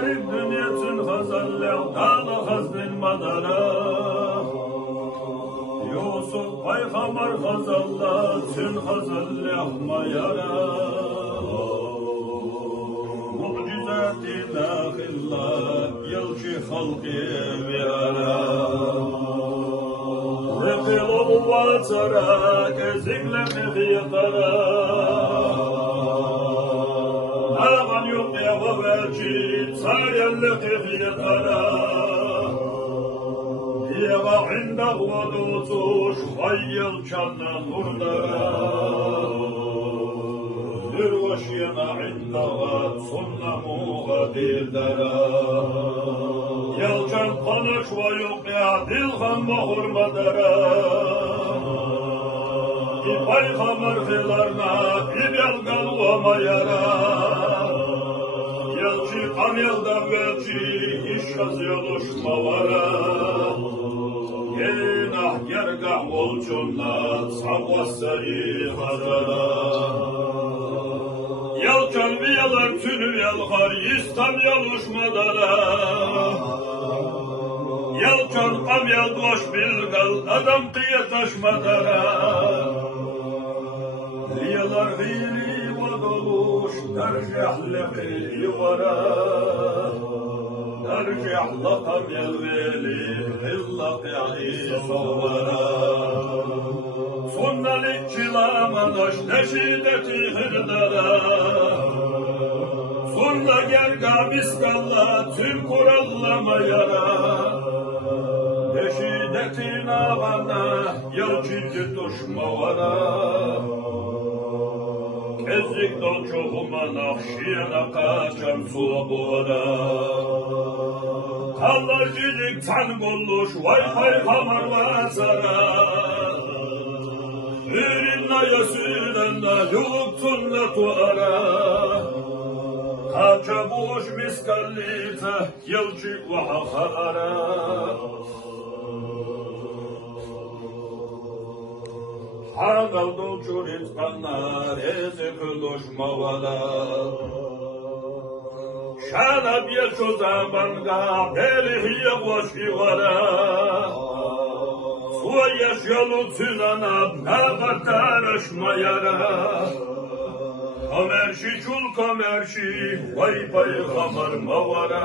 garip dünyetin hazalleh dağlı hazdin madara Yusuf paygamber hazallah tün hazalleh mayara Mucizati nâhillah yelçi halkı viyara Refilu vatara kezigle mihiyatara Ağan yok eva vecid sayelle kefiyatara Yeva indah vadutuş hayyel çanna nurdara Zürvaşiyana indahat sunna muğadildara Yelcan panaş va yok ya dilhan va hurmadara Paygamber kılarına ibel galva mayara Yelçi kamyelden velçi iş yazıyormuş mavara Gelin ah gergah olçunla savvasayı hazara Yelçan viyalar tünü yelhar yistam yaluşmadara Yelçan kamyel boş bilgal adam kıyataşmadara Riyalar hili ve doluş dercahlı yuvara Dercahlı kamyel veli hillak yahi sovara Sunnalik çilamanaş neşideti hırdara Sunna gerga biskalla tüm kurallama yara Neşidetin ağana yelçinci düşmavara Ezzik dolçuğuma nakşiyana kaçan suabura Kallarcılık tan bulluş vay paygamarla zara Ürünna yasürenna yuktunna tuara Kaça boş miskallite yelçik ve hahara Hangal dolçur itkanlar ezikuluş mavala Şanab yeşo zamanga belihiye boşivara Suya yaşyalı tünanab nağatarışma yara Kamerşi çul kamerşi vay paygamber mavara